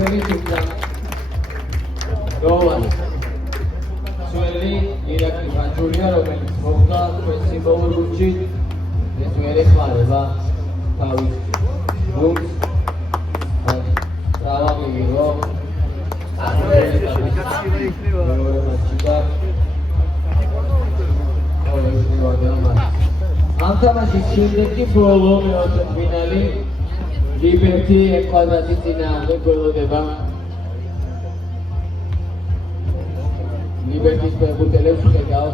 Sueli Chukla. Rowan. Sueli Irakli Julia Romelis. Mokhta Simbol Gucci. Sueli Khareva. Tawi. Booms. Rava Miro. Antamashi shildeki bolo meote finali Liberty equadrati წინააღმდეგ გველოდება Liberty-ს ფეხბურთელებს ხედავ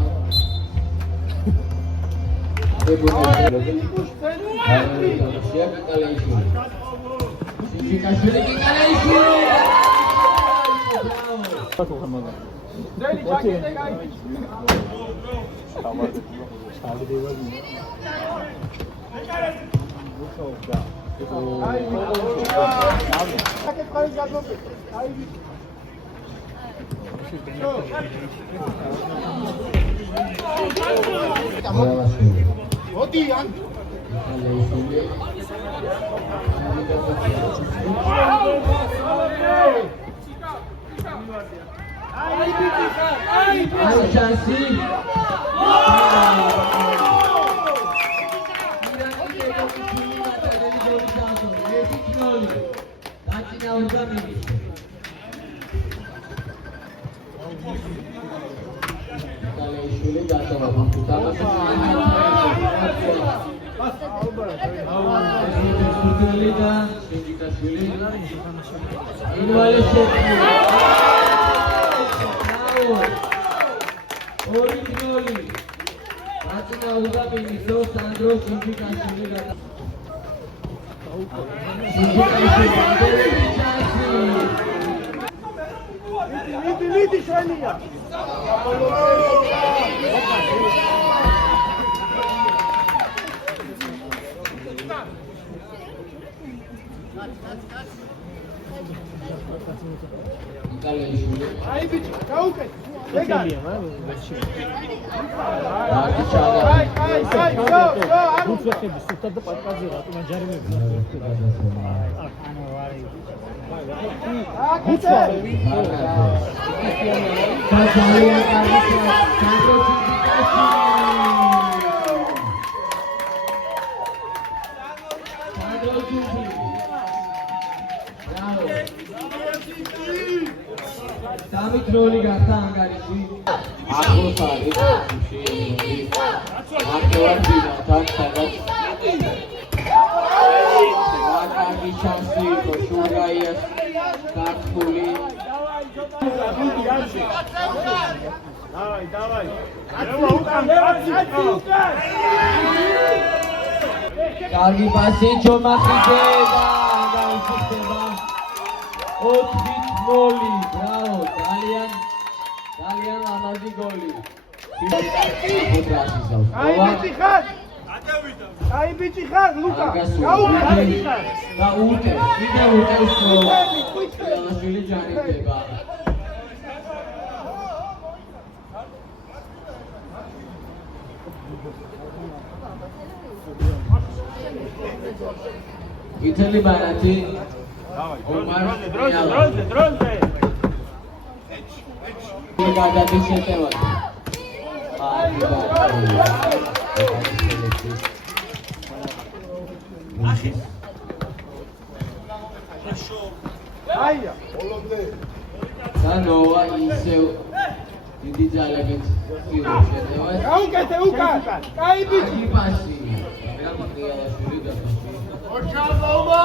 Კარგი პასი ჯომახიძე და გაუშვება 4-0. Bravo, ძალიან ლამაზი გოლი. Ai bici xar, Luka. Gaukadi xar. და უტევს, კიდევ უტევს შვილი ჯანმრთელობა. Italy Barati. Dronze. Gadati შეტევა. Aia, olomde. Sanova ისევ დიდი ძალებით შეტევა. Gaukete Luka. Ai bici. პასი. რამაკრიალაშვილი გასული. Očalova!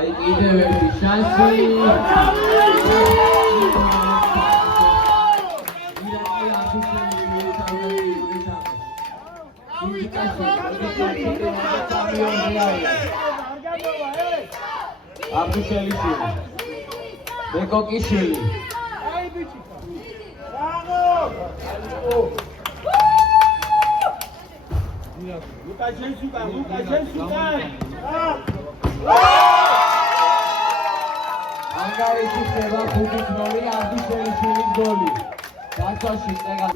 Ai კიდევ ერთი შანსი. Abdushelishvili. Bekokishvili. Ai bici. Bravo! ლუკა შენს უკან, ლუკა შენს უკან. ანგარიში ხდება 5-0 აბიშელის გოლი. დაცვაში წეგა.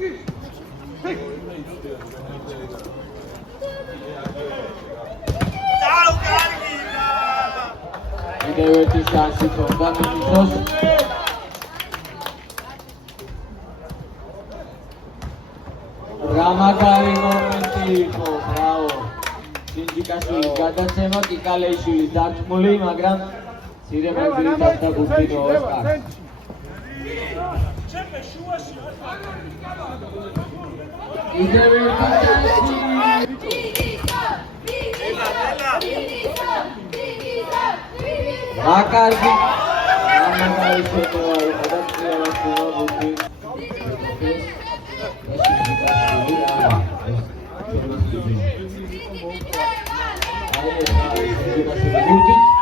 კიდევ ერთი შანსი თონდა მინისოს. რა მაგარი მომენტი იყო, ბრავო. სინჯიკაშვილის გადაცემა, კიკალეიშვილი დარტყმული, მაგრამ მცირე მოძრით და გუფინო ოსკარ. კიდევ ერთი შანსი. რა კარგი ამაგარი შეტევა იყო და წიაღას გუფი. Ay,